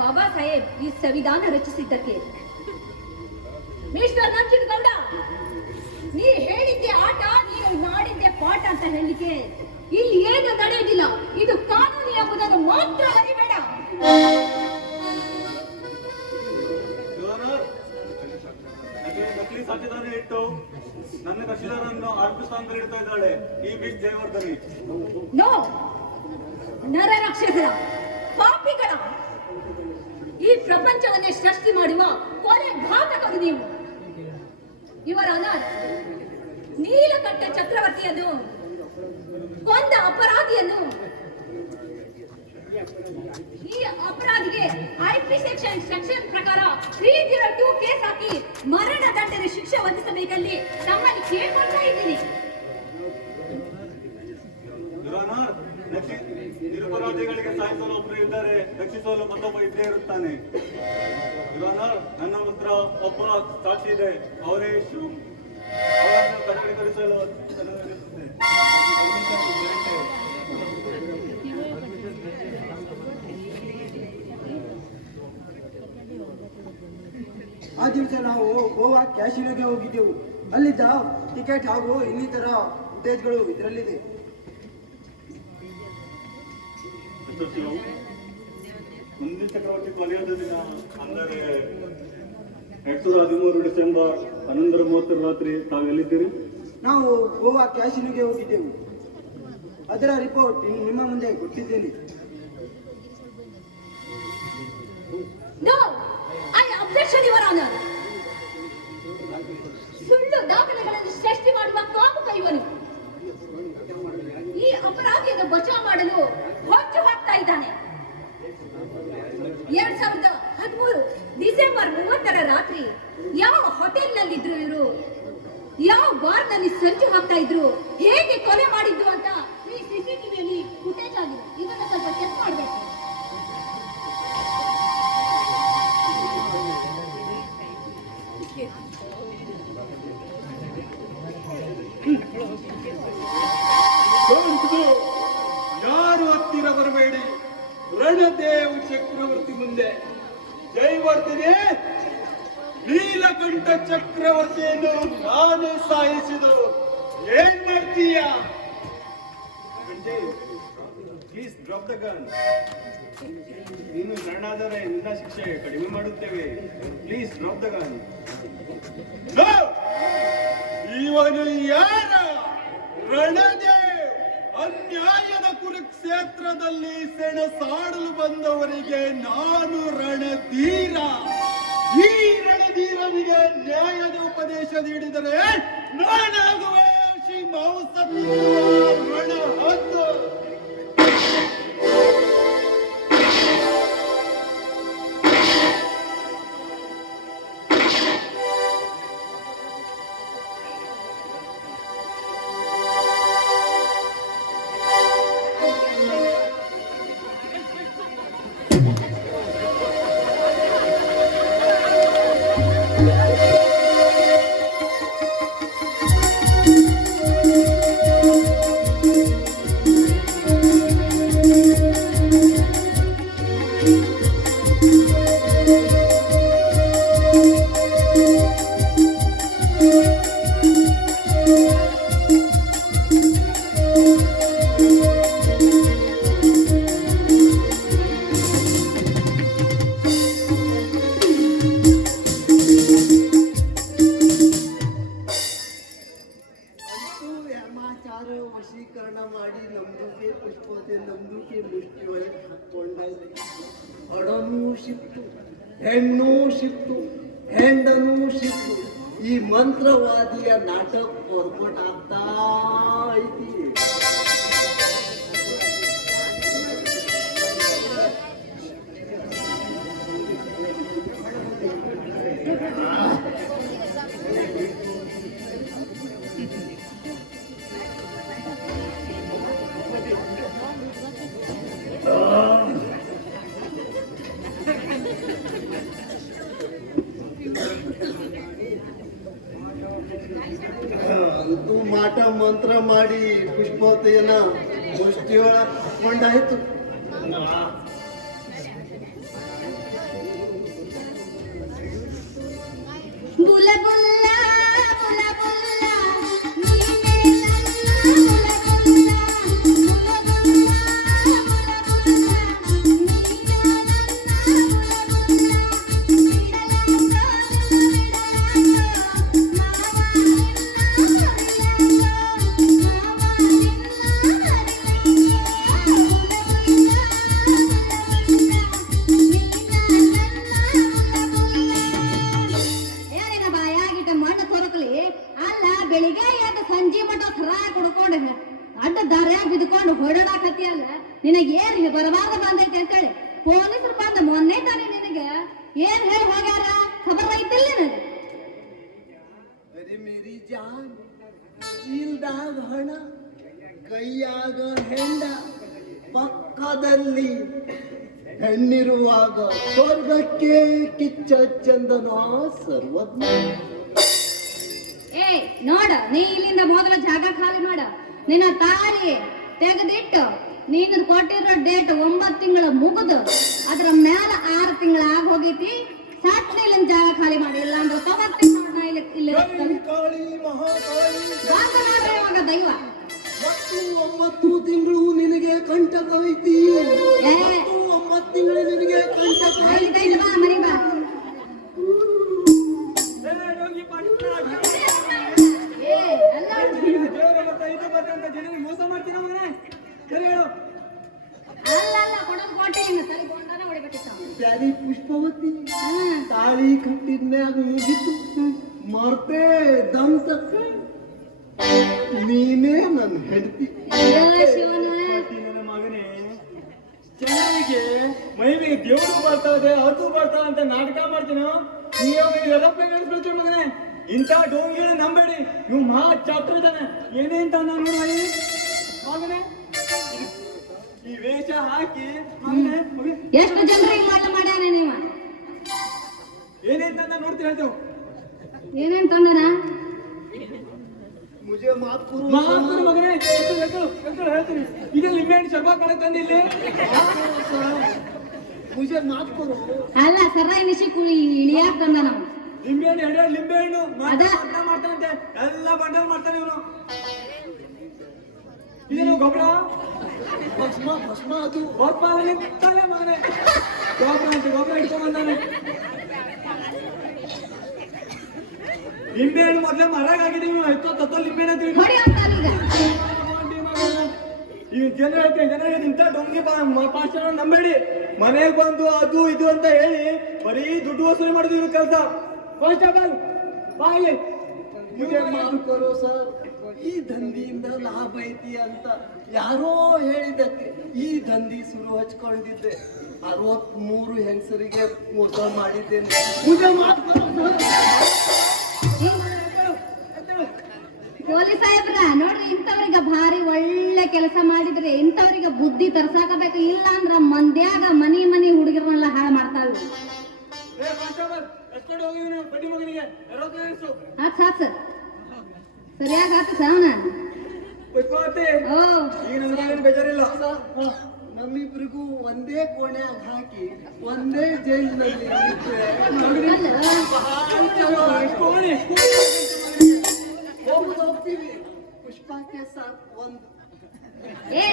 ಬಾಬಾ ಸಾಹೇಬ್ ಈ ಸಂವಿಧಾನ ರಚಿಸಿದ್ದಕ್ಕೆ. ಮಿಸ್ಟರ್ ನಂಜನಗೌಡ, ನೀ ಹೇಳಿದ್ದೆ ಆಟ, ನೀನು ಮಾಡಿದ್ದೆ ಪಾಠ ಅಂತ ಹೇಳಲಿಕ್ಕೆ ಇಲ್ಲಿ ಏನು ನಡೆಯುವುದಿಲ್ಲ. ಇದು ಕಾನೂನು ಎಂಬುದನ್ನು ಮಾತ್ರ ಅರಿಬೇಡ. ನಕಲಿ ಸಾಕ್ಷಿದಾರ ಇಟ್ಟು ನನ್ನ ಕಕ್ಷಿದಾರನ್ನು ಆರೋಪಿಸ್ತಾಂತ ಇಡ್ತಾ ಇದ್ದಾಳೆ ಈ ಬಿಗ್ ಜಯವರ್ಧನಿ. ನೋ, ನರರಕ್ಷಕರ, ಪಾಪಿಗಳ, ಈ ಪ್ರಪಂಚವನ್ನೇ ಸೃಷ್ಟಿ ಮಾಡುವ ಕೊಲೆ ಘಾತಕರು ನೀವು. ಇವರ ಅನಾಥ್ ನೀಲಕಂಠ ಚಕ್ರವರ್ತಿಯನ್ನು ಕೊಂದ ಅಪರಾಧಿಯನ್ನು, ಈ ಅಪರಾಧಿಗೆ ಐಪಿ ಸೆಕ್ಷನ್ ಪ್ರಕಾರ 302 ಕೇಸ್ ಹಾಕಿ ಮರಣ ದಂಡನೆ ಶಿಕ್ಷೆ ಹೊಂದಿಸಬೇಕಲ್ಲಿ ನಮ್ಮಲ್ಲಿ ಕೇಳ್ಕೊಳ್ತಾ ಇದ್ದೀನಿ. ನಿರಪರಾಧಿಗಳಿಗೆ ಸಾಯಿಸಲು ಒಬ್ಬರು ಇದ್ದಾರೆ, ರಕ್ಷಿಸಲು ಮತ್ತೊಬ್ಬ ಇದ್ದೇ ಇರುತ್ತಾನೆ. ನನ್ನ ಹತ್ರ ಒಬ್ಬ ಸಾಕ್ಷಿ ಇದೆ, ಅವರೇ ಅವರನ್ನು ಕಡೆಗಣಿಸಲು ಆ ದಿವಸ ನಾವು ಗೋವಾ ಕ್ಯಾಸಿನೋಗೆ ಹೋಗಿದ್ದೆವು. ಅಲ್ಲಿದ್ದ ಟಿಕೆಟ್ ಹಾಗೂ ಇನ್ನಿತರ ಫುಟೇಜ್ಗಳು ಇದರಲ್ಲಿದೆ. ಮುಂದಿನ ಚಕ್ರವರ್ತಿ ಕೊನೆಯಾದ ದಿನ ಅಂದರೆ 2013 ಡಿಸೆಂಬರ್ 11:30 ರಾತ್ರಿ ತಾವೆಲ್ಲಿದ್ದೀರಿ? ನಾವು ಗೋವಾ ಕ್ಯಾಸಿನೋಗೆ ಹೋಗಿದ್ದೆವು. ಅದರ ರಿಪೋರ್ಟ್ ನಿಮ್ಮ ಮುಂದೆ ಕೊಟ್ಟಿದ್ದೇನೆ. ಸುಳ್ಳು ದಾಖಲೆಗಳನ್ನು ಸೃಷ್ಟಿ ಮಾಡುವ ಕಾಮುಕ ಇವನು. ಈ ಅಪರಾಧಿಯನ್ನು ಬಚಾವ್ ಮಾಡಲು ಹೊಚ್ಚು ಹಾಕ್ತಾ ಇದ್ದಾನೆ. 2013 ಡಿಸೆಂಬರ್ 30 ರಾತ್ರಿ ಯಾವ ಹೋಟೆಲ್ನಲ್ಲಿದ್ರು ಇವರು, ಯಾವ ಬಾರ್ನಲ್ಲಿ ಸಂಚು ಹಾಕ್ತಾ ಇದ್ರು, ಹೇಗೆ ಕೊಲೆ ಮಾಡಿದ್ರು ಅಂತ ಈ ಸಿಸಿಟಿವಿಯಲ್ಲಿ ಫುಟೇಜ್ ಆಗಿದೆ. ಇದನ್ನ ಸ್ವಲ್ಪ ಚೆಕ್ ಮಾಡಬೇಕು. ಯಾರು ಹತ್ತಿರ ಬರಬೇಡಿ. ರಣದೇವ್ ಚಕ್ರವರ್ತಿ ಮುಂದೆ ಜಯವರ್ಧನೆ, ನೀಲಕಂಠ ಚಕ್ರವರ್ತಿಯನ್ನು ನಾನೇ ಸಾಯಿಸಿದು. ಏನ್ ಮಾಡ್ತೀಯ? Please drop the gun. ನೀನು ಶರಣಾದರೆ ನಿನ್ನ ಶಿಕ್ಷೆ ಕಡಿಮೆ ಮಾಡುತ್ತೇವೆ. Please drop the gun. ಇವನು ಯಾರ? ರಣದೇವ್. ಅನ್ಯಾಯದ ಕುರುಕ್ಷೇತ್ರದಲ್ಲಿ ಸೆಣಸಾಡಲು ಬಂದವರಿಗೆ ನಾನು ರಣಧೀರ. ಈ ರಣಧೀರನಿಗೆ ನ್ಯಾಯದ ಉಪದೇಶ ನೀಡಿದರೆ ನಾನಾಗುವೆ ಶ್ರೀ ಮಾಂಸ ರಣ ಹದ್ದು. ವಶೀಕರಣ ಮಾಡಿ ನಮ್ದುಗೆ ಪುಷ್ಪತೆ ನಮ್ದುಗೆ ಮುಷ್ಟಿ ಒಳಗೆ ಹಾಕೊಂಡಾಯ್ತು. ಹಡನೂ ಶಿಫ್ಟು, ಹೆಣ್ಣು ಶಿಫ್ಟು, ಹೆಂಡನೂ ಶಿಫ್ಟು. ಈ ಮಂತ್ರವಾದಿಯ ನಾಟಕ ಹೊರಪಟ್ ಆಗ್ತಾ ಐತಿ. ಅಂತೂ ಮಾಟ ಮಂತ್ರ ಮಾಡಿ ಪುಷ್ಪವತೆಯನ್ನ ಮುಷ್ಟಿಯೊಳ ಹಾಕೊಂಡಾಯ್ತು. ಸಂಬಂಧ ಮೊನ್ನೆ ತಾನೇ ನಿನಗೆ ಏನ್ ಹೇಳಿ ಹೋಗ್ಯಾರ ಖಬರ್ ಐತಿಲ್ಲ ನಿನಗೆ? ಅರೆ ಮೇರಿ ಜಾನ್, ಚೀಲ್ದಾಗ ಹಣ, ಕೈಯಾಗ ಹೆಂಡ, ಪಕ್ಕದಲ್ಲಿ ಹೆಣ್ಣಿರುವಾಗ ಸ್ವರ್ಗಕ್ಕೆ ಕಿಚ್ಚ ಚಂದನ ಸರ್ವಜ್ಞ. ಏ ನೋಡ, ನೀ ಇಲ್ಲಿಂದ ಮೊದಲ ಜಾಗ ಖಾಲಿ ಮಾಡ. ನಿನ್ನ ತಾಳಿ ತೆಗೆದಿಟ್ಟು ನೀನು ಕೊಟ್ಟಿರೋ ಡೇಟ್ 9 ತಿಂಗಳ ಮುಗಿದು ಅದ್ರ ಮ್ಯಾಲ 6 ತಿಂಗಳ ಆಗ ಹೋಗೈತಿ. ಸಾಟ್ನೆ ಇಲ್ಲಿಂದ ಜಾಗ ಖಾಲಿ ಮಾಡಿ, ಇಲ್ಲ ಅಂದ್ರೆ ಕಾಳಿ ಮಹಾಕಾಳಿ ಇವಾಗ ದೈವ ಮತ್ತು 9 ತಿಂಗಳು ನಿನಗೆ ಕಂಟಕವೈತಿ. 9 ತಿಂಗಳು ನಿನಗೆ ಕಂಟಕ. ಐದೈದು ಬಾ ಮನೆ ಬಾ. ಏ ಅಲ್ಲ ಮೋಸ ಮಾಡ್ತೀನಿ ಮಗನೇ, ಸರಿ ಹೇಳು. ಅಲ್ಲ ಕೊಡೋದು ಕೋಟೆ ಸರಿ ಗೊಂಡನ ಹೊಡಿಬೇಕಿತ್ತು. ಪ್ಯಾರಿ ಪುಷ್ಪವತಿ ತಾಳಿ ಕಟ್ಟಿದ್ಮ್ಯಾಗ ಮುಗಿತು, ಮರ್ತೆ ದಂತ ನೀನೇ ನನ್ನ ಹೆಂಡತಿ. ಶಿವನ ನನ್ನ ಮಗನೇ, ಚೆನ್ನಾಗಿ ಮೈಲಿಗೆ ದೇವರು ಬರ್ತಾವೆ ಅದು ಬರ್ತಾವ ಅಂತ ನಾಟಕ ಮಾಡ್ತೀನೋ ನೀವು ನಡೆಸ್ಬಿಡ್ತೀವಿ ಮಗನೇ. ಇಂಥ ಡೋಂಗಿನ ನಂಬೇಡಿ, ಇವ್ ಮಹಾ ಚಾಪ್ಟರ್ ಇದ್ದಾನೆ. ಏನೇ ಅಂತ ನಾನು ಮಗನೇ ಈ ವೇಷ ಹಾಕಿ ಮಗನೇ ಎಷ್ಟು ಜನರಿಗೆ ಮಾಡ್ಯಾನ ನೀವ? ಏನೇ ಅಂತ ನಾನು ನೋಡ್ತೀನಿ ಹೇಳ್ತೇವೆ. ಏನೇನ್ ತಂದನ? ಮುಜೆ ಮಾತ್ ಕೊಡು ಮಹಾತ್ಮನ ಮಗನೇ, ಹೇಳ್ತೀನಿ. ಈಗ ಲಿಂಬೆಹಣ್ಣು ಶರ್ಬತ್ ಮಾಡಕ್ ತಂದೆ ಇಲ್ಲಿ. ಮುಜೆ ಮಾತ್ ಕೊಡು. ಅಲ್ಲ ಸರಾಯಿ ನಿಶಿ ಕುಳಿ ಇಳಿಯಾಕ ತಂದ ನಾವು. ಲಿಂಬೆಹಣ್ಣು ಎರಡು ಲಿಂಬೆಹಣ್ಣು ಅದ ಮಾಡ್ತಾನಂತೆ, ಎಲ್ಲ ಬಂಡಲ್ ಮಾಡ್ತಾನೆ ಇವನು. ಇದೇನು ಗೊಬ್ಬರ ಭಸ್ಮ ಭಸ್ಮ ಅದು ಗೊಬ್ಬರ ಮಗನೇ, ಗೊಬ್ಬರ ಇಟ್ಕೊಂಡ್ ಬಂದಾನೆ. ಲಿಂಬೆಹಣ್ಣು ಮೊದ್ಲೇ ಮರಾಗ ಆಗಿದ್ದೀವಿ, ತತ್ತ ಲಿಂಬೆಹಣ್ಣು ಅಂತ ಹೊಡಿ ಅಂತಾರ ಈಗ. ಈ ಜನರಿಗೆ ಇಂಥ ಡೊಂಗಿ ಪಾಸ್ಟರ್ ನಂಬೇಡಿ. ಮನೆಗೆ ಬಂದು ಅದು ಇದು ಅಂತ ಹೇಳಿ ಬರೀ ದುಡ್ಡು ವಸೂಲಿ ಮಾಡಿದ್ರು ಕೆಲಸ. ಕಾನ್ಸ್ಟೇಬಲ್ ಬಾಯಿಲಿ ಮುಜೆ ಮಾತು ಕೊಡು ಸರ್. ಈ ದಂಧಿಯಿಂದ ಲಾಭ ಐತಿ ಅಂತ ಯಾರೋ ಹೇಳಿದ್ದಕ್ಕೆ ಈ ದಂಧಿ ಶುರು ಹಚ್ಕೊಂಡಿದ್ದೆ. 63 ಹೆಂಗಸರಿಗೆ ಮೋಸ ಮಾಡಿದ್ದೇನೆ. ಮುಜೆ ಮಾತು ಕೊಡು ಪೊಲೀಸ್ ಸಾಹೇಬ್ರ ನೋಡ್ರಿ, ಇಂಥವ್ರಿಗೆ ಭಾರಿ ಒಳ್ಳೆ ಕೆಲಸ ಮಾಡಿದ್ರೆ ಇಂಥವ್ರಿಗೆ ಬುದ್ಧಿ ತರ್ಸಾಕಬೇಕು. ಇಲ್ಲ ಅಂದ್ರ ಮಂದ್ಯಾಗ ಮನಿ ಹುಡುಗಿರನ್ನೆಲ್ಲ ಹಾಳು ಮಾಡ್ತಾವ. ಹತ್ ಸರಿಯಾಗಿ ಹಾಕ ಸಾವನ. ಓ ಬೇಜಾರಿಲ್ಲ. ನಮ್ಮಿಬ್ರಿಗೂ ಒಂದೇ ಕೋಣೆಯಾಗ ಹಾಕಿ ಒಂದೇ ಜೈಲಿನಲ್ಲಿ ಹೋಗ್ತೀವಿ. ಪುಷ್ಪಕ್ಕೆ ಸಾಕ್ ಒಂದು ಏ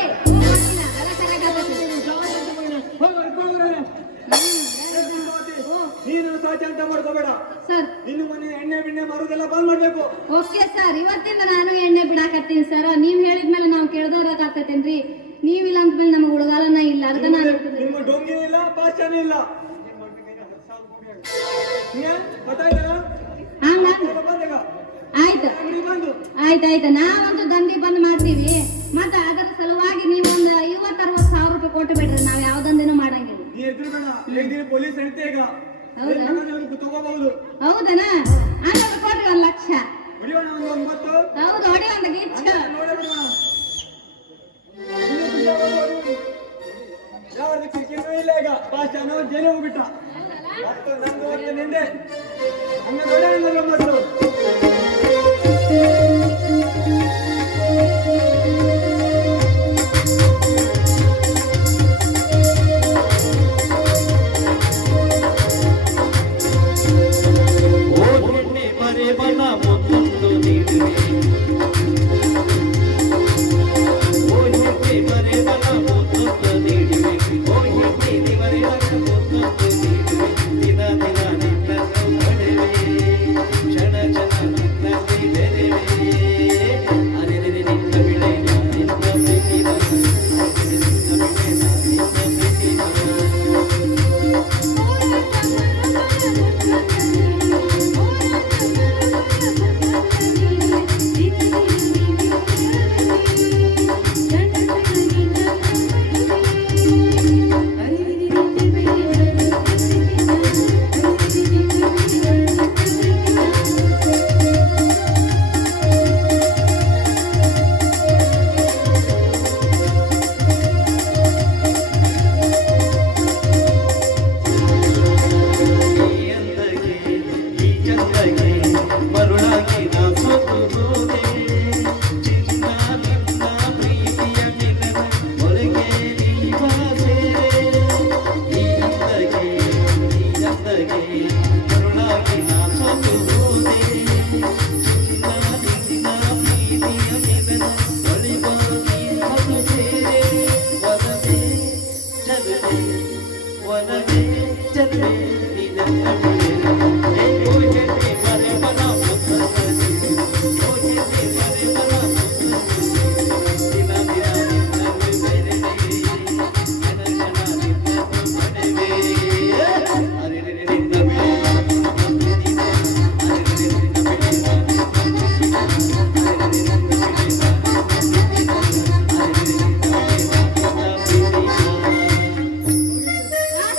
ನೀನು ಸಾಧ್ಯ ಅಂತ ಮಾಡ್ಕೋಬೇಡ. ಸರ್ ಇನ್ನು ಮನೆ ಎಣ್ಣೆ ಬಿಣ್ಣೆ ಮಾರೋದೆಲ್ಲ ಬಂದ್ ಮಾಡ್ಬೇಕು. ಓಕೆ ಸರ್, ಇವತ್ತಿಂದ ನಾನು ಎಣ್ಣೆ ಬಿಡಾಕತ್ತೀನಿ ಸರ್. ನೀವ್ ಹೇಳಿದ್ಮೇಲೆ ನಾವು ಕೇಳ್ದವ್ರಾಕತ್ತೇನ್ರಿ. ನೀವಿಲ್ಲ ಅಂದ್ಮೇಲೆ ನಮ್ಗೆ ಉಳಗಾಲನ ಇಲ್ಲ. ಅದಕ್ಕೆ ನಾನು ನಿಮ್ಮ ಡೊಂಗಿ ಇಲ್ಲ, ಪಾಚಾನೇ ಇಲ್ಲ. ಗೊತ್ತಾಯ್ತಾ? ಹಂಗ ಬಂದಾಗ ಆಯ್ತು ಬಂದು ಆಯ್ತಾಯ್ತು. ನಾವಂತೂ ದಂಧಿ ಬಂದ್ ಮಾಡ್ತೀವಿ. ಮತ್ತ ಅದರ ಸಲುವಾಗಿ ನೀವೊಂದು 50-60 ಸಾವಿರ ರೂಪಾಯಿ ಕೊಟ್ಟು ಬಿಡ್ರಿ, ನಾವ್ ಯಾವ ದಂಧೆನೂ ಮಾಡಂಗಿಲ್ಲ. ನೀ ಎದುರು ಪೊಲೀಸ್ ಹೇಳ್ತೆ ಈಗ ತಗೋಬಹುದು. ಹೌದನಾ? ಹಂಗಾದ್ರೆ ಕೊಡ್ರಿ 1 ಲಕ್ಷ. ಹೊಡಿಯೋಣ ಒಂದು 9. ಹೌದು, ಹೊಡಿ ಒಂದು ಗಿಚ್ಚ. ಯಾವ್ದು ಕಿರಿಕಿರಿ ಇಲ್ಲ ಈಗ. ಪಾಸ್ಟ್ ಅನ್ನೋ ಜೈಲಿಗೆ ಹೋಗ್ಬಿಟ್ಟ. ನಂದು ಒಂದು ನಿಂದೆ ಹಂಗ ನೋಡ 9. ಕ್ಷಣ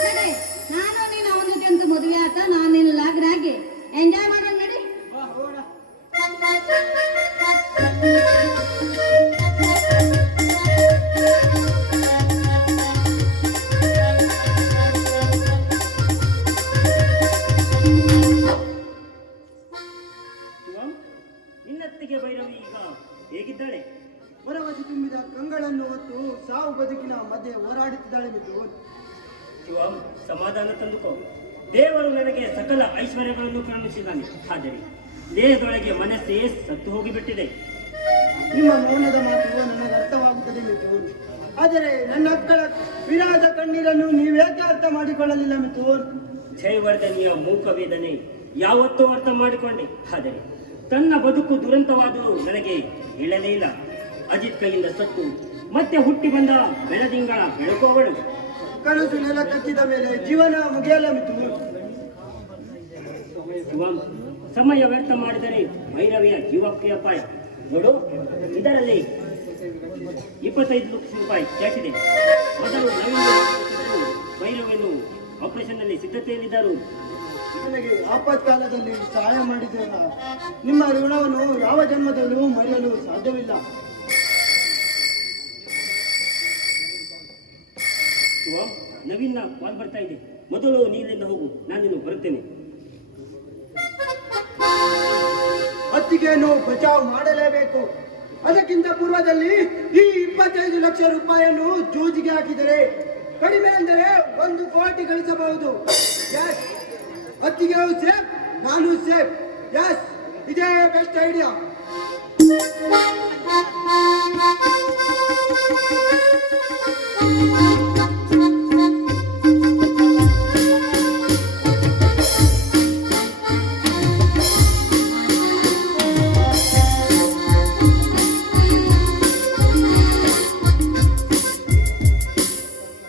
ಕಡೆ ನಾನು ನೀನು ಅವನ ಜೊತೆ ಅಂತೂ ಮದುವೆ ಆತ ನಾನು ನೀನು ಲಾಗ್ರಾಗಿ ಎಂಜಾಯ್ ಮಾಡೋಣ ನಡಿ. ಶಿವಂ, ನಿನ್ನತ್ತಿಗೆ ಭೈರವಿ ಈಗ ಹೇಗಿದ್ದಾಳೆ? ಭರವಸೆ ತುಂಬಿದ ಕಂಗಳನ್ನು ಹೊತ್ತು ಸಾವು ಬದುಕಿನ ಮಧ್ಯೆ ಹೋರಾಡುತ್ತಿದ್ದಾಳೆ ಮಿಥುನ್. ಶಿವಂ, ಸಮಾಧಾನ ತಂದುಕೋ. ದೇವರು ನನಗೆ ಸಕಲ ಐಶ್ವರ್ಯಗಳನ್ನು ಕಾಣಿಸಿದ್ದಾನೆ. ಆದರೆ ದೇಹದೊಳಗೆ ಮನಸ್ಸೇ ಸತ್ತು ಹೋಗಿಬಿಟ್ಟಿದೆ. ನಿಮ್ಮ ಮೌನದ ಮಾತು ನನಗೆ ಅರ್ಥವಾಗುತ್ತದೆ ಮಿಥುನ್. ಆದರೆ ನನ್ನ ಮಕ್ಕಳ ವಿರಾದ ಕಣ್ಣೀರನ್ನು ನೀವೇಕೆ ಅರ್ಥ ಮಾಡಿಕೊಳ್ಳಲಿಲ್ಲ ಮಿಥುನ್? ಜಯವರ್ಧನಿಯ ಮೂಕ ವೇದನೆ ಯಾವತ್ತೂ ಅರ್ಥ ಮಾಡಿಕೊಂಡೆ. ಆದರೆ ತನ್ನ ಬದುಕು ದುರಂತವಾದರೂ ನನಗೆ ಹೇಳಲೇ ಇಲ್ಲ. ಅಜಿತ್ ಕೈಯಿಂದ ಸತ್ತು ಮತ್ತೆ ಹುಟ್ಟಿ ಬಂದ ಬೆಳದಿಂಗಳ ಬೆಳಕು ಅವಳು. ಕನಸು ನೆಲ ಕಚ್ಚಿದ ಮೇಲೆ ಜೀವನ ಮುಗಿಯಲ್ಲ ಮಿಥುನ್. ಶಿವಂ, ಸಮಯ ವ್ಯರ್ಥ ಮಾಡಿದರೆ ಭೈರವಿಯ ಜೀವಕ್ಕೆ ಅಪಾಯ. ನೋಡು, ಇದರಲ್ಲಿ 25 ಲಕ್ಷ ರೂಪಾಯಿ ಕ್ಯಾಶ್ ಇದೆ. ಮೊದಲು ಭೈರವಿಯನ್ನು ಆಪರೇಷನ್ ನಲ್ಲಿ ಸಿದ್ಧತೆಯಲ್ಲಿದ್ದರು. ನನಗೆ ಆಪತ್ಕಾಲದಲ್ಲಿ ಸಹಾಯ ಮಾಡಿದ್ದೀರ. ನಿಮ್ಮ ಋಣವನ್ನು ಯಾವ ಜನ್ಮದಲ್ಲೂ ಮರೆಯಲು ಸಾಧ್ಯವಿಲ್ಲ. ಶಿವಂ, ನವೀನ್ ಕಾಲ್ ಬರ್ತಾ ಇದೆ. ಮೊದಲು ನೀರಿಂದ ಹೋಗು, ನಾನಿನ್ನು ಬರುತ್ತೇನೆ. ಅತ್ತಿಗೆಯನ್ನು ಬಚಾವ್ ಮಾಡಲೇಬೇಕು. ಅದಕ್ಕಿಂತ ಪೂರ್ವದಲ್ಲಿ ಈ 25 ಲಕ್ಷ ರೂಪಾಯಿಯನ್ನು ಜೂಜಿಗೆ ಹಾಕಿದರೆ ಕಡಿಮೆ ಅಂದರೆ 1 ಕೋಟಿ ಗಳಿಸಬಹುದು. ಯಸ್, ಅತ್ತಿಗೆಯು ಸೇಫ್, ನಾನು ಸೇಫ್. ಯಸ್, ಇದೇ ಬೆಸ್ಟ್ ಐಡಿಯಾ.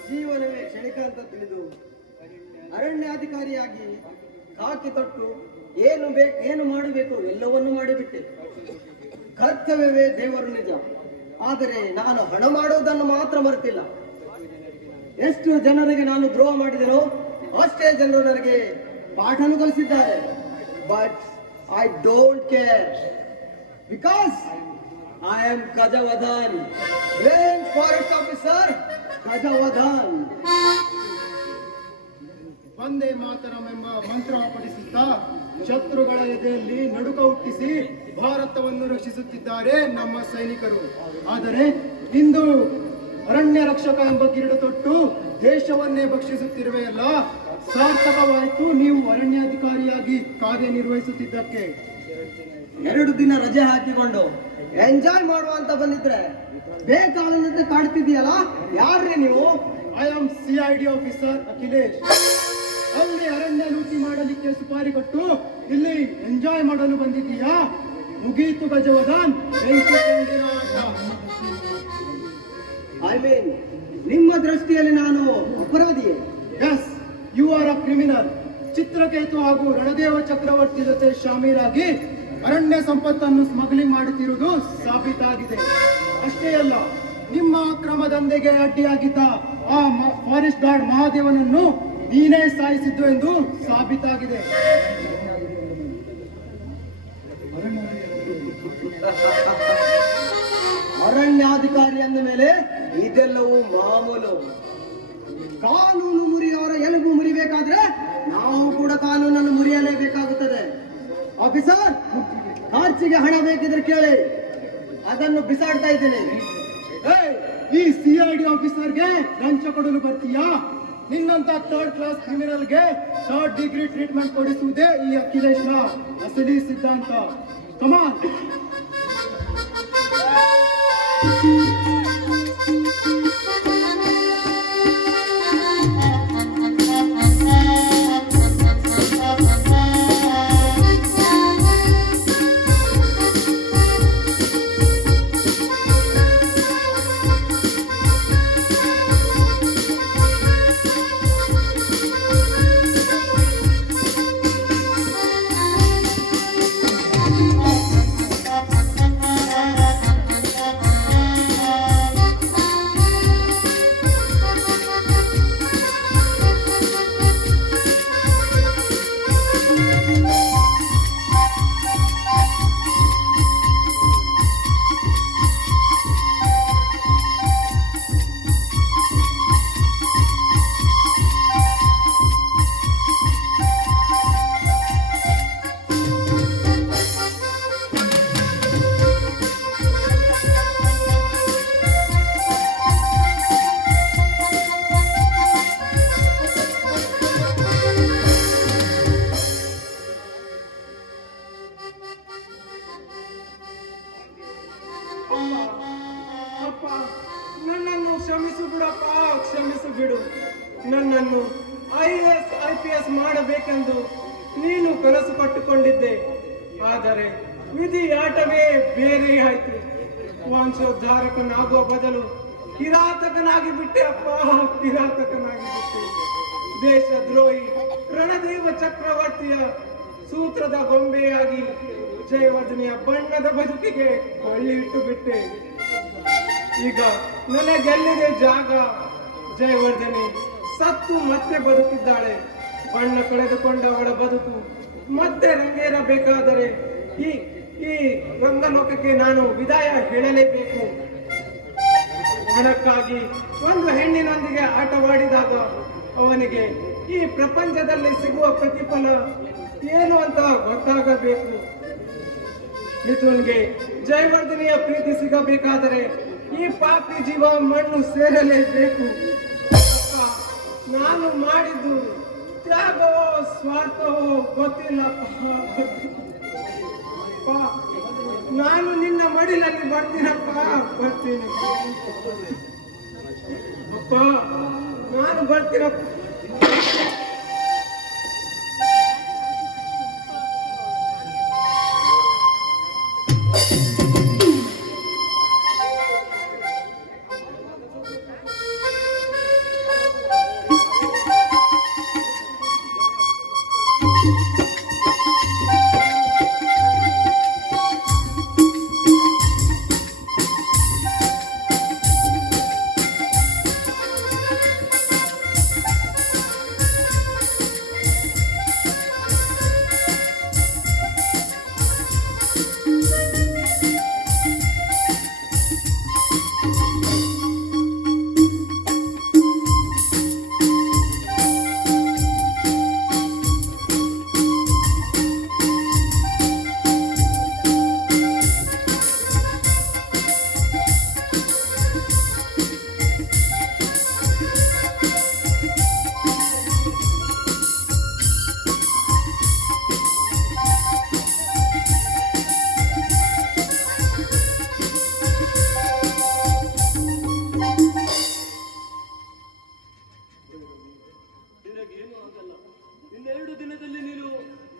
ಜೀವನವೇ ಕ್ಷಣಿಕ ಅಂತ ತಿಳಿದು ಅರಣ್ಯಾಧಿಕಾರಿಯಾಗಿ ಕಾಕಿ ತೊಟ್ಟು ಏನು ಮಾಡಬೇಕು ಎಲ್ಲವನ್ನೂ ಮಾಡಿಬಿಟ್ಟೆ. ಕರ್ತವ್ಯವೇ ದೇವರು ನಿಜ. ಆದರೆ ನಾನು ಹಣ ಮಾಡುವುದನ್ನು ಮಾತ್ರ ಮರೆತಿಲ್ಲ. ಎಷ್ಟು ಜನರಿಗೆ ನಾನು ದ್ರೋಹ ಮಾಡಿದೆನೋ ಅಷ್ಟೇ ಜನರು ನನಗೆ ಪಾಠನು ಕಲಿಸಿದ್ದಾರೆ. But I don't care because I am Gajavadan, range forest officer Gajavadan. ವಂದೇ ಮಾತರಂ ಎಂಬ ಮಂತ್ರ ಪಠಿಸುತ್ತಾ ಶತ್ರುಗಳ ಎದೆಯಲ್ಲಿ ನಡುಕ ಹುಟ್ಟಿಸಿ ಭಾರತವನ್ನು ರಕ್ಷಿಸುತ್ತಿದ್ದಾರೆ ನಮ್ಮ ಸೈನಿಕರು. ಆದರೆ ಇಂದು ಅರಣ್ಯ ರಕ್ಷಕ ಎಂಬ ಕಿರೀಟ ತೊಟ್ಟು ದೇಶವನ್ನೇ ಭಕ್ಷಿಸುತ್ತಿರುವೆಯಲ್ಲ, ಸಾರ್ಥಕವಾಯಿತು ನೀವು ಅರಣ್ಯಾಧಿಕಾರಿಯಾಗಿ ಕಾರ್ಯನಿರ್ವಹಿಸುತ್ತಿದ್ದಕ್ಕೆ. 2 ದಿನ ರಜೆ ಹಾಕಿಕೊಂಡು ಎಂಜಾಯ್ ಮಾಡುವ ಅಂತ ಬಂದಿದ್ರೆ ಬೇಕಾದಂತೆ ಕಾಡ್ತಿದೆಯಲ್ಲ, ಯಾರ್ರಿ ನೀವು? I am CID officer Akhilesh. ಅಲ್ಲಿ ಅರಣ್ಯ ಲೂಟಿ ಮಾಡಲಿಕ್ಕೆ ಸುಪಾರಿ ಕೊಟ್ಟು ಇಲ್ಲಿ ಎಂಜಾಯ್ ಮಾಡಲು ಬಂದಿದ್ದೀಯಾ? ಮುಗೀತು ಗಜವದನ್, ಬೆಂಕಿ ಕಂಡಿನ ಆಟ. ಐ ಮೀನ್, ನಿಮ್ಮ ದೃಷ್ಟಿಯಲ್ಲಿ ನಾನು ಅಪರಾಧಿಯೇ? Yes, you are a criminal. Chitraketu ಹಾಗೂ ರಣದೇವ ಚಕ್ರವರ್ತಿ ಜೊತೆ ಶಾಮೀಲಾಗಿ ಅರಣ್ಯ ಸಂಪತ್ತನ್ನು ಸ್ಮಗ್ಲಿಂಗ್ ಮಾಡುತ್ತಿರುವುದು ಸಾಬೀತಾಗಿದೆ. ಅಷ್ಟೇ ಅಲ್ಲ, ನಿಮ್ಮ ಅಕ್ರಮ ದಂಧೆಗೆ ಅಡ್ಡಿಯಾಗಿದ್ದ ಆ ಫಾರೆಸ್ಟ್ ಗಾರ್ಡ್ ಮಹಾದೇವನನ್ನು ನೀನೇ ಸಾಯಿಸಿದ್ದು ಎಂದು ಸಾಬೀತಾಗಿದೆ. ಅರಣ್ಯಾಧಿಕಾರಿ ಅಂದ ಮೇಲೆ ಇದೆಲ್ಲವೂ ಮಾಮೂಲು. ಕಾನೂನು ಮುರಿಯವರ ಎಲುಬು ಮುರಿಬೇಕಾದ್ರೆ ನಾವು ಕೂಡ ಕಾನೂನನ್ನು ಮುರಿಯಲೇಬೇಕಾಗುತ್ತದೆ. ಆಫೀಸರ್, ಖರ್ಚಿಗೆ ಹಣ ಬೇಕಿದ್ರೆ ಕೇಳಿ, ಅದನ್ನು ಬಿಸಾಡ್ತಾ ಇದ್ದೇನೆ. ಈ CID ಆಫೀಸರ್ಗೆ ಲಂಚ ಕೊಡಲು ಬರ್ತೀಯಾ? ನಿನ್ನಂತ 3rd ಕ್ಲಾಸ್ ಕ್ರಿಮಿನಲ್ಗೆ 3rd ಡಿಗ್ರಿ ಟ್ರೀಟ್ಮೆಂಟ್ ಕೊಡಿಸುವುದೇ ಈ ಅಖಿಲೇಶ್ನ ಅಸಲಿ ಸಿದ್ಧಾಂತ. ಕಮಾನ್. IPS ಮಾಡಬೇಕೆಂದು ನೀನು ಕನಸು ಕಟ್ಟಿಕೊಂಡಿದ್ದೆ. ಆದರೆ ವಿಧಿ ಆಟವೇ ಬೇರೆ ಆಯ್ತು. ವಂಶೋದ್ಧಾರಕನಾಗುವ ಬದಲು ಕಿರಾತಕನಾಗಿ ಬಿಟ್ಟೆ ಅಪ್ಪ, ಕಿರಾತಕನಾಗಿ ಬಿಟ್ಟೆ. ದೇಶದ್ರೋಹಿ ರಣದೇವ ಚಕ್ರವರ್ತಿಯ ಸೂತ್ರದ ಗೊಂಬೆಯಾಗಿ ಜಯವರ್ಧನೆಯ ಬಣ್ಣದ ಬದುಕಿಗೆ ಬಳ್ಳಿ ಇಟ್ಟು ಬಿಟ್ಟೆ. ಈಗ ನನಗೆಲ್ಲಿದೆ ಜಾಗ? ಜಯವರ್ಧನೆ ಸತ್ತು ಮತ್ತೆ ಬದುಕಿದ್ದಾಳೆ. ಬಣ್ಣ ಕಳೆದುಕೊಂಡವಳ ಬದುಕು ಮತ್ತೆ ರಂಗೇರಬೇಕಾದರೆ ಈ ಈ ರಂಗಲೋಕಕ್ಕೆ ನಾನು ವಿದಾಯ ಹೇಳಲೇಬೇಕು. ಹಣಕ್ಕಾಗಿ ಒಂದು ಹೆಣ್ಣಿನೊಂದಿಗೆ ಆಟವಾಡಿದಾಗ ಅವನಿಗೆ ಈ ಪ್ರಪಂಚದಲ್ಲಿ ಸಿಗುವ ಪ್ರತಿಫಲ ಏನು ಅಂತ ಗೊತ್ತಾಗಬೇಕು. ಮಿಥುನ್ಗೆ ಜಯವರ್ಧನೆಯ ಪ್ರೀತಿ ಸಿಗಬೇಕಾದರೆ ಈ ಪಾಪಿ ಜೀವ ಮಣ್ಣು ಸೇರಲೇಬೇಕು. ಅಕ್ಕ, ನಾನು ಮಾಡಿದ್ದು ತ್ಯಾಗವೋ ಸ್ವಾರ್ಥವೋ ಗೊತ್ತಿಲ್ಲಪ್ಪ. ನಾನು ನಿನ್ನ ಮಡಿಲಲ್ಲಿ ಬರ್ತೀನಪ್ಪ, ಬರ್ತೀನಿ ಅಪ್ಪ, ನಾನು ಬರ್ತೀನಪ್ಪ. ನಿನಗೇನು ಆಗಲ್ಲ. ಇನ್ನೆರಡು ದಿನದಲ್ಲಿ ನೀನು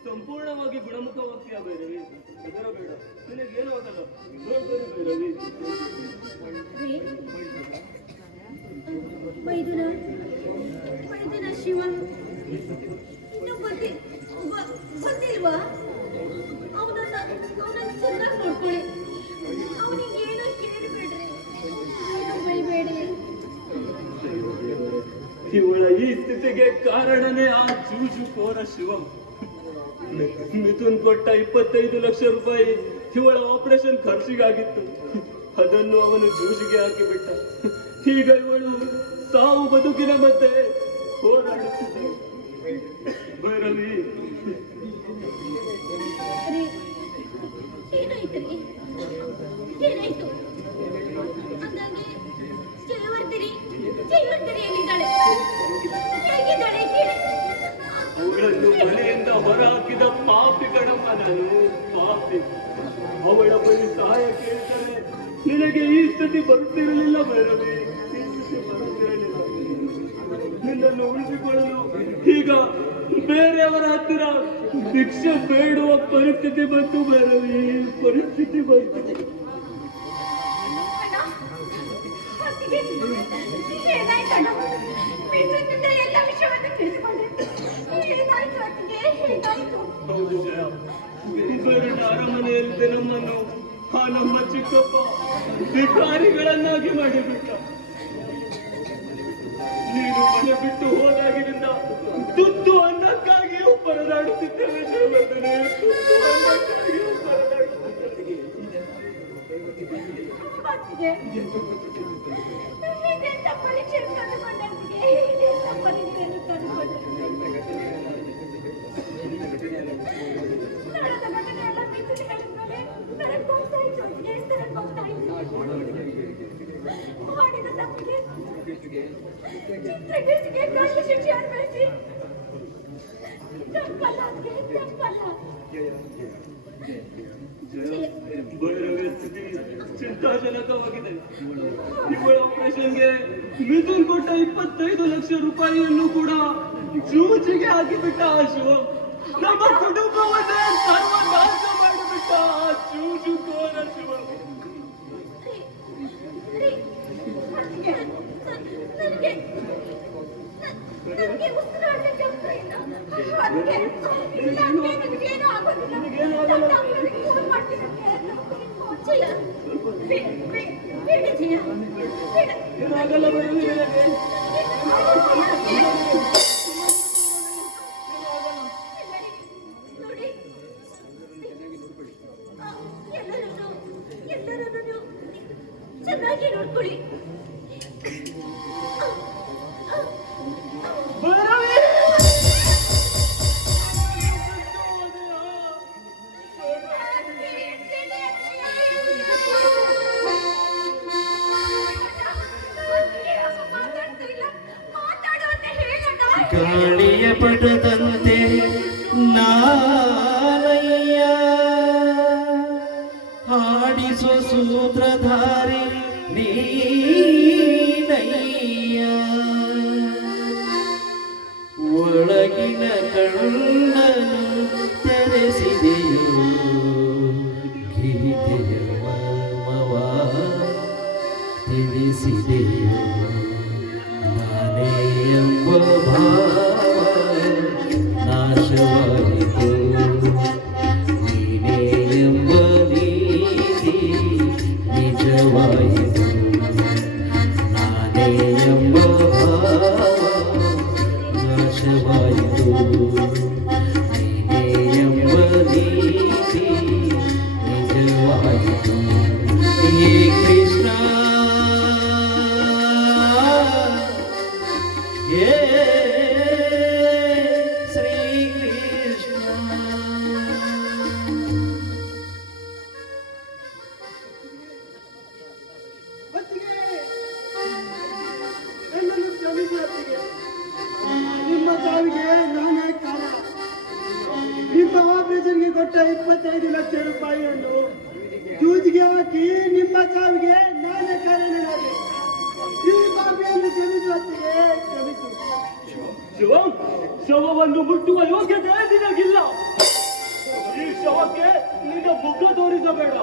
ಸಂಪೂರ್ಣವಾಗಿ ಗುಣಮುಖವಾಗ್ತೀಯ ಭೈರವಿ. ಹೆದರಬೇಡ, ನಿನಗೇನು ಆಗಲ್ಲ. ನೋಡ್ತಾರೆ ಭೈರವಿ. ವೈದ್ಯನ ಶಿವ ಇನ್ನು ಬಂದಿಲ್ವಾ? ಅವನನ್ನ ಚೆನ್ನಾಗಿ ನೋಡ್ಕೊಳ್ಳಿ. ಅವನಿಗೆ ಏನೋ ಕೇಳಬೇಡ್ರಿ, ಏನೋ ಬೈಬೇಡಿ. ಇವಳ ಈ ಸ್ಥಿತಿಗೆ ಕಾರಣನೇ ಆ ಜೂಜುಕೋರ ಶಿವಂ. ಮಿಥುನ್ ಕೊಟ್ಟ 25 ಲಕ್ಷ ರೂಪಾಯಿ ಇವಳ ಆಪರೇಷನ್ ಖರ್ಚಿಗಾಗಿತ್ತು. ಅದನ್ನು ಅವನು ಜೂಜಿಗೆ ಹಾಕಿಬಿಟ್ಟ. ಈಗ ಇವಳು ಸಾವು ಬದುಕಿನ ಮಧ್ಯೆ ಹೋರಾಡುತ್ತಿದ್ದ ಭೈರವಿ. ಏನಾಯ್ತು? ಅಂದಾಗೆ ಜಯವರ್ಧನೆ ಎಲ್ಲಿದ್ದಾಳೆ? ಹೇಗಿದ್ದಾಳೆ ಕೇಳಿ. ಅವಳನ್ನು ಮನೆಯಿಂದ ಹೊರ ಹಾಕಿದ ಪಾಪಿ ಕಣಮ್ಮ ನಾನು, ಪಾಪಿ. ಅವಳ ಬಳಿ ಸಹಾಯ ಕೇಳ್ತಾರೆ ನಿನಗೆ ಈ ಸ್ಥಿತಿ ಬರುತ್ತಿರಲಿಲ್ಲ ಭೈರವಿ, ಈ ಸ್ಥಿತಿ ಬರುತ್ತಿರಲಿಲ್ಲ. ನಿನ್ನನ್ನು ಉಳಿಸಿಕೊಳ್ಳಲು ಈಗ ಬೇರೆಯವರ ಹತ್ತಿರ ಭಿಕ್ಷೆ ಬೇಡುವ ಪರಿಸ್ಥಿತಿ ಬಂತು ಭೈರವಿ, ಪರಿಸ್ಥಿತಿ ಬಂತು. ಏನಾಯ್ತಣ್ಣ? ಮಿಥುನ್ನಿಂದ ಎಲ್ಲ ವಿಷಯವನ್ನು ತಿಳಿದುಕೊಂಡೆ. ಏನಾಯ್ತು ಅತ್ತಿಗೆ? ಹೇಗಾಯ್ತು? ಹೌದು ಜಯ, ಬರಣ ಅರಮನೆಯಲ್ಲಿದ್ದ ನಮ್ಮನ್ನು ಆ ನಮ್ಮ ಚಿಕ್ಕಪ್ಪ ಭಿಕಾರಿಗಳನ್ನಾಗಿ ಮಾಡಿಬಿಟ್ಟ. ನೀನು ಮನೆ ಬಿಟ್ಟು ಹೋದಾಗಿನಿಂದ ತುತ್ತು ಅನ್ನಕ್ಕಾಗಿಯೂ ಪರದಾಡುತ್ತಿದ್ದೇವೆ ಜಯವರ್ಧನೆ, ತುತ್ತು ಅನ್ನಕ್ಕಾಗಿಯೂ ಪರದಾಡುತ್ತಿದ್ದೇವೆ. ಅತ್ತಿಗೆ, ಇದೆಂತ ಪರೀಕ್ಷೆ ತಂದುಕೊಂಡೆ ಅತ್ತಿಗೆ? ಇದೆಂತ ಪರೀಕ್ಷೆಯನ್ನು ತಂದುಕೊಂಡೆ? ನಡೆದ ಘಟನೆ ಎಲ್ಲ ಮಿಥುನ್ ಹೇಳಿದ್ಮೇಲೆ ನನಗೆ ಗೊತ್ತಾಯ್ತು ಅತ್ತಿಗೆ, ನನಗೆ ಗೊತ್ತಾಯ್ತು. ಮಾಡಿದ ತಪ್ಪಿಗೆ ಚಿತ್ರಕೀರ್ತಿಗೆ ಗಲ್ಲು ಶಿಕ್ಷೆ ಅನ್ವಯಿಸಿ ತಪ್ಪಲ್ಲ ಅತ್ತಿಗೆ, ತಪ್ಪಲ್ಲ. ಭೈರವಿಯ ಸ್ಥಿತಿ ಚಿಂತಾಜನಕವಾಗಿದೆ. ಇವಳ ಆಪರೇಷನ್ಗೆ ಮಿಥುನ್ ಕೊಟ್ಟ 25 ಲಕ್ಷ ರೂಪಾಯಿಯನ್ನು ಕೂಡ ಜೂಜಿಗೆ ಹಾಕಿಬಿಟ್ಟ ಆ ಶಿವ. ನಮ್ಮ ಕುಟುಂಬವನ್ನೇ ಸರ್ವನಾಶ ಮಾಡಿಬಿಟ್ಟ ಆ ಜೂಜುಕೋರ ಶಿವ. ನನಗೆ ಉಸಿರಾಡಲಿಕ್ಕೆ ಆಗ್ತಾ ಇಲ್ಲ. ಅದಕ್ಕೆ ನಿಮಗೇನೂ ಆಗೋದಿಲ್ಲ. ನಾನು ಡಾಕ್ಟರ್ಗೆ ಫೋನ್ ಮಾಡ್ತೀನಿ. ಜಯ, ಬೇಡ ಜಯ, ಬೇಡ. ಏನಾಗಲ್ಲ ಬರಲಿ ನನಗೆ. ನೋಡಿ, ಎಲ್ಲರನ್ನು ನೀವು ಚೆನ್ನಾಗಿ ನೋಡ್ಕೊಳ್ಳಿ. ಬರಲಿ. ಗಾಳಿಯ ಪಟದಂತೆ ನಾನಯ್ಯ ಹಾಡಿಸೋ ಸೂತ್ರಧಾರಿ ನೀನಯ್ಯ ಒಳಗಿನ ಕಣ್ಣನು ತೆರೆಸಿದೆಯೋ ಗೀತೆಯ ಮರ್ಮವ ತಿಳಿಸಿದೆಯೋ ನಾನೇ ಎಂಬ ಭಾವ ನಾಶವಾಯಿತು ನೀನೇ ಎಂಬ ನೀತಿ ನಿಜವಾಯಿತು ನಾನೇ ಎಂಬ ಭಾವ ನಾಶವಾಯಿತು ನೀನೇ ಎಂಬ ನೀತಿ ನಿಜವಾಯಿತು ಹೇ ಕೃಷ್ಣ ಹೇ ಶ್ರೀ ಕೃಷ್ಣ. ಅತ್ತಿಗೆ, ನನ್ನನ್ನು ಕ್ಷಮಿಸಿ ಅತ್ತಿಗೆ. ನಿಮ್ಮ ಸಾವಿಗೆ ನಾನೇ ಕಾರಣ. ನಿಮ್ಮ ಆಪರೇಷನ್ಗೆ ಕೊಟ್ಟ 25 ಲಕ್ಷ ರೂಪಾಯಿಯನ್ನು ಜೂಜಿಗೆ ಹಾಕಿ ನಿಮ್ಮ ಸಾವಿಗೆ ನಾನೇ ಕಾರಣನಾದೆ. ಈ ಪಾಪಿಯನ್ನು ಕ್ಷಮಿಸು ಅತ್ತಿಗೆ, ಕ್ಷಮಿಸು. ಶಿವ, ಶವವನ್ನು ಮುಟ್ಟುವ ಯೋಗ್ಯತೆ ನಿನಗಿಲ್ಲ. ಈ ಶವಕ್ಕೆ ನಿನ್ನ ಮುಖ ತೋರಿಸಬೇಡ.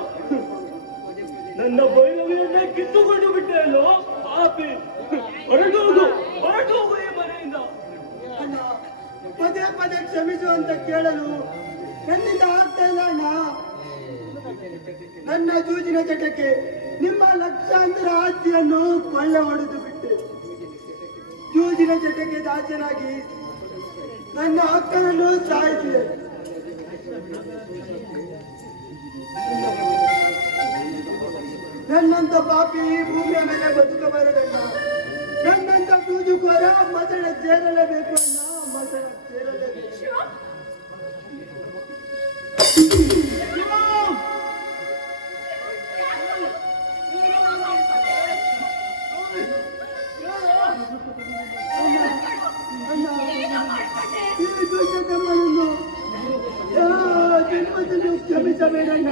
ನನ್ನ ಭೈರವಿಯನ್ನೇ ಕಿತ್ತುಕೊಂಡು ಬಿಟ್ಟೆಯಲ್ಲೋ ಪಾಪಿ. ಹೊರಟು ಹೋಗು ಈ ಮನೆಯಿಂದ. ಅಣ್ಣ, ಪದೇ ಪದೇ ಕ್ಷಮಿಸು ಅಂತ ಕೇಳಲು ನನ್ನಿಂದ ಆಗ್ತಾ ಇಲ್ಲ ಅಣ್ಣ. ನನ್ನ ಜೂಜಿನ ಚಟಕ್ಕೆ ನಿಮ್ಮ ಲಕ್ಷಾಂತರ ಆಸ್ತಿಯನ್ನು ಕೊಳ್ಳೆ ಹೊಡೆದು ಬಿಟ್ಟೆ. ಜೂಜಿನ ಚಟಕ್ಕೆ ದಾಸನಾಗಿ ನನ್ನ ಅಕ್ಕನನ್ನು ಸಾಯಿಸಿದೆ. ನನ್ನಂತ ಪಾಪಿ ಈ ಭೂಮಿಯ ಮೇಲೆ ಬದುಕಬಾರದಣ್ಣ. ನನ್ನಂತ ಜೂಜುಕೋರ ಮಸಣ ಸೇರಲೇಬೇಕು ಅಣ್ಣ, ಮಸಣ ಸೇರಲೇಬೇಕು. ಈ ದುಷ್ಟತನವನ್ನು ಜನ್ಮದಲ್ಲಿ ಕ್ಷಮಿಸಬೇಡಣ್ಣ.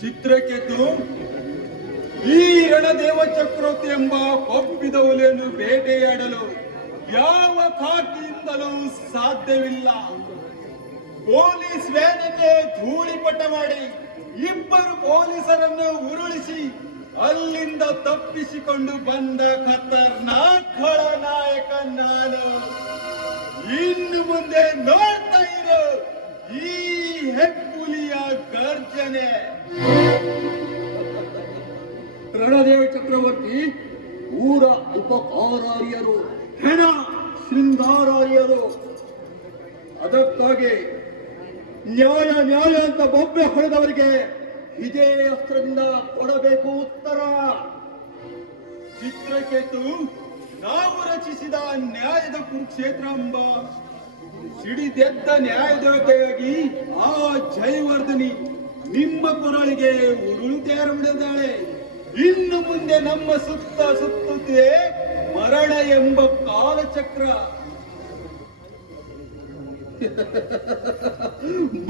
ಚಿತ್ರಕೆತು ಈ ರಣದೇವ ಚಕ್ರವರ್ತಿ ಎಂಬ ಕೊಬ್ಬಿದ ಹುಲಿಯನ್ನು ಬೇಟೆಯಾಡಲು ಯಾವ ಖಾಕಿಯಿಂದಲೂ ಸಾಧ್ಯವಿಲ್ಲ. ಪೊಲೀಸ್ ವ್ಯಾನಿಗೆ ಧೂಳಿಪಟ ಮಾಡಿ 2 ಪೊಲೀಸರನ್ನು ಉರುಳಿಸಿ ಅಲ್ಲಿಂದ ತಪ್ಪಿಸಿಕೊಂಡು ಬಂದ ಖತರ್ನಾಕ್ ಖಳನಾಯಕ ನಾನು. ಇನ್ನು ಮುಂದೆ ನೋಡ್ತಾ ಇರೋ ಈ ಹೆಬ್ಬುಲಿಯ ಗರ್ಜನೆ. ರಣದೇವ ಚಕ್ರವರ್ತಿ ಊರ ಅಲ್ಪಕಾರಾರ್ಯರು, ಹೆಣ ಶೃಂಗಾರಾರ್ಯರು. ಅದಕ್ಕಾಗಿ ನ್ಯಾಯ ನ್ಯಾಯ ಅಂತ ಬೊಬ್ಬೆ ಹೊಡೆದವರಿಗೆ ಇದೇ ಅಸ್ತ್ರದಿಂದ ಕೊಡಬೇಕು ಉತ್ತರ. ಚಿತ್ರಕೇತು, ನಾವು ರಚಿಸಿದ ನ್ಯಾಯದ ಕುರುಕ್ಷೇತ್ರ ಎಂಬ ಸಿಡಿದೆದ್ದ ನ್ಯಾಯದೇವತೆಯಾಗಿ ಆ ಜಯವರ್ಧನಿ ನಿಮ್ಮ ಕೊರಳಿಗೆ ಉರುಳು ತಯಾರಿದ್ದಾಳೆ. ಇನ್ನು ಮುಂದೆ ನಮ್ಮ ಸುತ್ತ ಸುತ್ತುತ್ತಿದೆ ಮರಣ ಎಂಬ ಕಾಲಚಕ್ರ.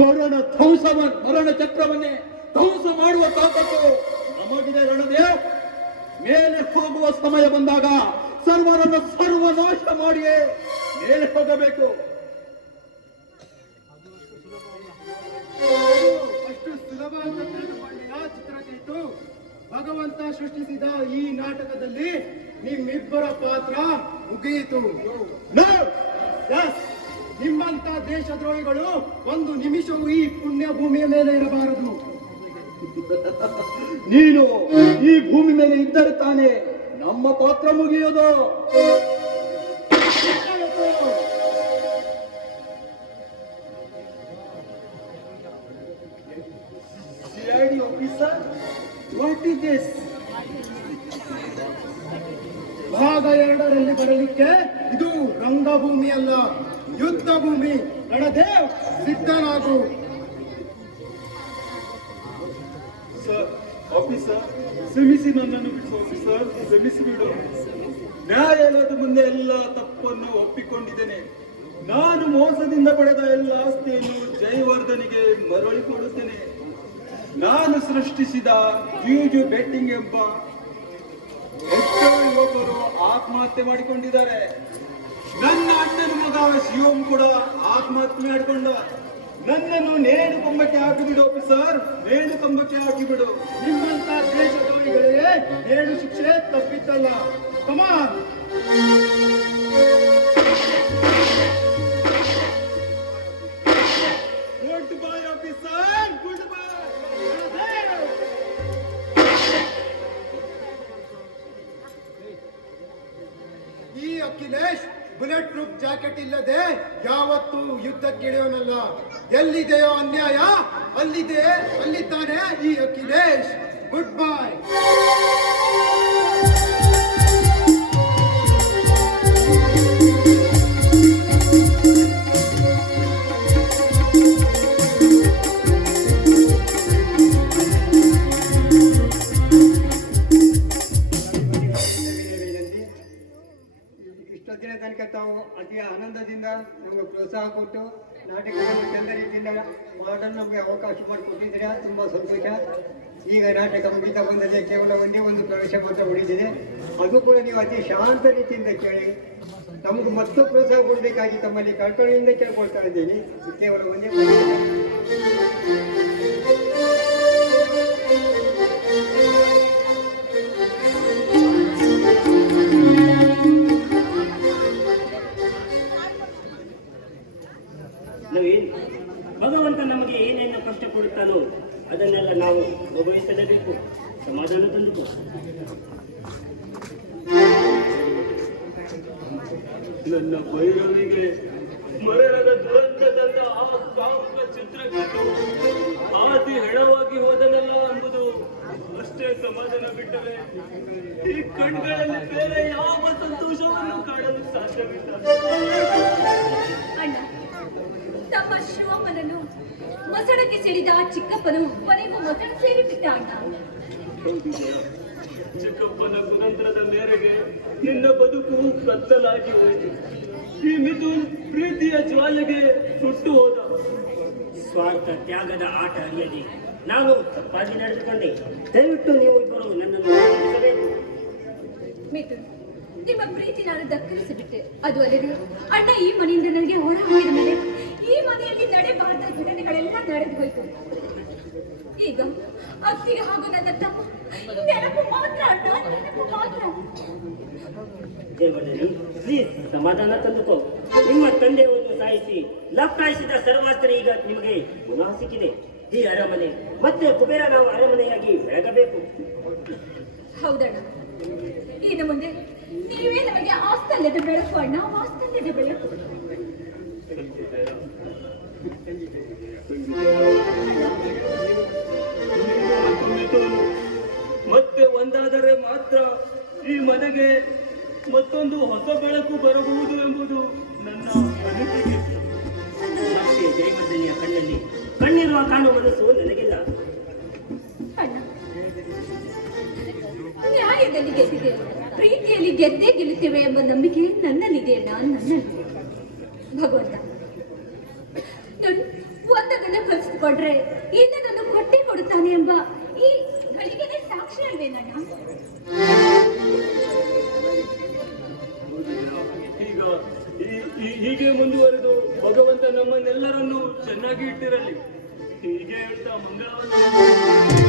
ಮರಣ ಚಕ್ರವನ್ನೇ ಧ್ವಂಸ ಮಾಡುವ ತಾಕತ್ತು ನಮಗಿದೆ ರಣದೇವ್. ಮೇಲೆ ಹೋಗುವ ಸಮಯ ಬಂದಾಗ ಸರ್ವರನ್ನು ಸರ್ವನಾಶ ಮಾಡಿಯೇ ಮೇಲೆ ಹೋಗಬೇಕು. ಅಷ್ಟು ಸುಲಭ ಅಂತ ತಿಳಿದುಕೊಂಡಿಲ್ಲ ಚಿತ್ರಕೇತು. ಭಗವಂತ ಸೃಷ್ಟಿಸಿದ ಈ ನಾಟಕದಲ್ಲಿ ನಿಮ್ಮಿಬ್ಬರ ಪಾತ್ರ ಮುಗಿಯಿತು. Yes, ನಿಮ್ಮಂತ ದೇಶದ್ರೋಹಿಗಳು ಒಂದು ನಿಮಿಷವೂ ಈ ಪುಣ್ಯ ಭೂಮಿಯ ಮೇಲೆ ಇರಬಾರದು. ನೀನು ಈ ಭೂಮಿ ಮೇಲೆ ಇದ್ದರೆ ತಾನೇ ನಮ್ಮ ಪಾತ್ರ ಮುಗಿಯೋದು. CID officer, what is this? ಭಾಗ 2ರಲ್ಲಿ ಬರಲಿಕ್ಕೆ ಇದು ರಂಗಭೂಮಿ ಅಲ್ಲ, ಯುದ್ಧ ಭೂಮಿ. ರಣದೇವ್, ಸಿದ್ಧನಾಗು. ಸರ್, ಆಫೀಸರ್, ಕ್ಷಮಿಸಿ ನನ್ನನ್ನು ಬಿಡು ಆಫೀಸರ್, ಕ್ಷಮಿಸಿ ಬಿಡು. ನ್ಯಾಯಾಲಯದ ಮುಂದೆ ಎಲ್ಲ ತಪ್ಪನ್ನು ಒಪ್ಪಿಕೊಂಡಿದ್ದೇನೆ. ನಾನು ಮೋಸದಿಂದ ಪಡೆದ ಎಲ್ಲ ಆಸ್ತಿಯನ್ನು ಜಯವರ್ಧನಿಗೆ ಮರಳಿ ಕೊಡುತ್ತೇನೆ. ನಾನು ಸೃಷ್ಟಿಸಿದ ಜೂಜು ಬೆಟ್ಟಿಂಗ್ ಎಂಬ ಎಷ್ಟೋ ಯುವಕರು ಆತ್ಮಹತ್ಯೆ ಮಾಡಿಕೊಂಡಿದ್ದಾರೆ. ನನ್ನ ಅಣ್ಣನ ಮಗ ಶಿವಂ ಕೂಡ ಆತ್ಮಹತ್ಯೆ ಮಾಡಿಕೊಂಡ. ನನ್ನನ್ನು ನೇಣು ಕಂಬಕ್ಕೆ ಹಾಕಿಬಿಡು ಆಫೀಸರ್, ನೇಣು ಕಂಬಕ್ಕೆ ಹಾಕಿಬಿಡು. ನಿಮ್ಮಂತ ದೇಶದ್ರೋಹಿಗಳಿಗೆ 7 ಶಿಕ್ಷೆ ತಪ್ಪಿದ್ದಲ್ಲ. Come on. Good bye officer, good bye. ಈ ಅಖಿಲೇಶ್ ಬುಲೆಟ್ ಪ್ರೂಫ್ ಜಾಕೆಟ್ ಇಲ್ಲದೆ ಯಾವತ್ತೂ ಯುದ್ಧಕ್ಕಿಳಿಯೋನಲ್ಲ. ಎಲ್ಲಿದೆಯೋ ಅನ್ಯಾಯ ಅಲ್ಲಿದ್ದಾನೆ ಈ ಅಖಿಲೇಶ್. Good bye. ಇಷ್ಟೊತ್ತಿನ ತನಕ ತಾವು ಅತಿ ಆನಂದದಿಂದ ನಮಗೆ ಪ್ರೋತ್ಸಾಹ ಕೊಟ್ಟು ನಾಟಕವನ್ನು ಚಂದ ರೀತಿಯಿಂದ ಮಾಡಲು ನಮಗೆ ಅವಕಾಶ ಮಾಡಿಕೊಟ್ಟಿದ್ದೀರಾ. ತುಂಬ ಸಂತೋಷ. ಈಗ ನಾಟಕ ಮುಗಿತಾ ಬಂದರೆ ಕೇವಲ ಒಂದೇ ಒಂದು ಪ್ರವೇಶ ಮಾತ್ರ ಉಳಿದಿದೆ. ಅದು ಕೂಡ ನೀವು ಅತಿ ಶಾಂತ ರೀತಿಯಿಂದ ಕೇಳಿ ನಮಗೆ ಮತ್ತು ಪ್ರೋತ್ಸಾಹ ಕೊಡಬೇಕಾಗಿ ತಮ್ಮಲ್ಲಿ ಕಳ್ಕಳಿಯಿಂದ ಕೇಳ್ಕೊಳ್ತಾ ಇದ್ದೀನಿ. ಕೇವಲ ಒಂದೇ ನವೀನ್, ಭಗವಂತ ನಮಗೆ ಏನೇನು ಕಷ್ಟ ಕೊಡುತ್ತಾನೋ ಅದನ್ನೆಲ್ಲ ನಾವು ಅನುಭವಿಸಲೇಬೇಕು. ಸಮಾಧಾನ ತಂದುಕೋ. ನನ್ನ ಭೈರವಿಗೆ ಮರಣದ ದುರಂತ ತಂದ ಆ ಕಾಮುಕ ಚಿತ್ರಕೇತು ಆದಿ ಹೆಣವಾಗಿ ಹೋದನಲ್ಲ ಎಂಬುದು ಅಷ್ಟೇ ಸಮಾಧಾನ ಬಿಟ್ಟರೆ ಈ ಕಣ್ಗಳಲ್ಲಿ ಬೇರೆ ಯಾವ ಸಂತೋಷವನ್ನು ಕಾಣಲು ಸಾಧ್ಯವಿಲ್ಲ. ಅಣ್ಣ, ತಮ್ಮ ಶಿವಮ್ಮನನ್ನು ಮೊಸಳಕ್ಕೆ ಸಿಡಿದ ಚಿಕ್ಕಪ್ಪನು ಕೊನೆಗೂ ಮೊಸಳು ಸೇರಿಬಿಟ್ಟ ಅಣ್ಣ. ಚಿಕ್ಕಪ್ಪನ ಕುತಂತ್ರದ ಮೇರೆಗೆ ನಿನ್ನ ಬದುಕು ಕತ್ತಲಾಗಿ ಹೋಯಿತು. ಈ ಮಿಥುನ್ ಪ್ರೀತಿಯ ಜ್ವಾಲೆಗೆ ಸುಟ್ಟು ಹೋದ. ಸ್ವಾರ್ಥ ತ್ಯಾಗದ ಆಟ ಅರಿಯದೆ ನಾನು ತಪ್ಪಾಗಿ ನಡೆದುಕೊಂಡೆ. ದಯವಿಟ್ಟು ನೀವು ಇಬ್ಬರು ನನ್ನನ್ನು ಕ್ಷಮಿಸಬೇಕು. ಮಿಥುನ್, ನಿಮ್ಮ ಪ್ರೀತಿ ನಾನು ದಕ್ಕರಿಸಿಬಿಟ್ಟೆ. ಅದು ಅಲ್ಲದೆ ಅಣ್ಣ ಈ ಮನೆಯಿಂದ ನನಗೆ ಹೊರ ಹಾಕಿದ ಮೇಲೆ ಈ ಮನೆಯಲ್ಲಿ ನಡೆಬಾರದ ಘಟನೆಗಳೆಲ್ಲ ನಡೆದು ಹೋಯ್ತು. ಈಗ ಅತ್ತಿಗೆ ಹಾಗೂ ನನ್ನ ತಮ್ಮ ನೆನಪು ಮಾತ್ರ ಅಣ್ಣ, ನೆನಪು ಮಾತ್ರ. ದೇವರಲ್ಲಿ ಪ್ಲೀಸ್ ಸಮಾಧಾನ ತಂದುಕೋ. ನಿಮ್ಮ ತಂದೆಯನ್ನು ಸಾಯಿಸಿ ಲಪ್ಟಾಯಿಸಿದ ಸರ್ವಾಸ್ತ್ರ ಈಗ ನಿಮಗೆ ಪುನಃ ಸಿಕ್ಕಿದೆ. ಈ ಅರಮನೆ ಮತ್ತೆ ಕುಬೇರ ನಾವು ಅರಮನೆಯಾಗಿ ಬೆಳಗಬೇಕು. ಹೌದಣ್ಣ, ಇನ್ನು ಮುಂದೆ ನೀವೇ ನಮಗೆ ಆಸ್ತಲ್ಯದ ಬೆಳಕು ಅಣ್ಣ, ಆಸ್ತಲ್ಯದ ಬೆಳಕು. ಮತ್ತೆ ಒಂದಾದರೆ ಮಾತ್ರ ಈ ಮನೆಗೆ ಮತ್ತೊಂದು ಹೊಸ ಬೆಳಕು ಬರಬಹುದು ಎಂಬುದು ನನ್ನ ಅನಿಸಿಕೆ. ಮತ್ತೆ ಜಯಮರ್ದನಿಯ ಕಣ್ಣಲ್ಲಿ ಕಣ್ಣಿರುವ ಕಾಣುವ ಮನಸ್ಸು ನನಗಿಲ್ಲ. ಅಣ್ಣ, ನ್ಯಾಯದಲ್ಲಿ ಗೆದ್ದಿದೆ, ಪ್ರೀತಿಯಲ್ಲಿ ಗೆದ್ದೇ ಗೆಲ್ಲುತ್ತೇವೆ ಎಂಬ ನಂಬಿಕೆ ನನ್ನಲ್ಲಿದೆ ಅಣ್ಣ, ನನ್ನಲ್ಲಿದೆ. ಭಗವಂತ ನೋಡಿ, ಒಂದನ್ನು ಕಲಿಸಿಕೊಂಡ್ರೆ ಇನ್ನೊಂದನ್ನು ಕೊಟ್ಟೆ ಕೊಡುತ್ತಾನೆ ಎಂಬ ಈ ಗಳಿಗೆನೇ ಸಾಕ್ಷಿ ಅಲ್ವೇನಣ್ಣ? ಈಗ ಹೀಗೆ ಮುಂದುವರೆದು ಭಗವಂತ ನಮ್ಮನ್ನೆಲ್ಲರನ್ನೂ ಚೆನ್ನಾಗಿ ಇಟ್ಟಿರಲಿ. ಹೀಗೆ ಹೇಳ್ತಾ ಮಂಗಳವನ್ನು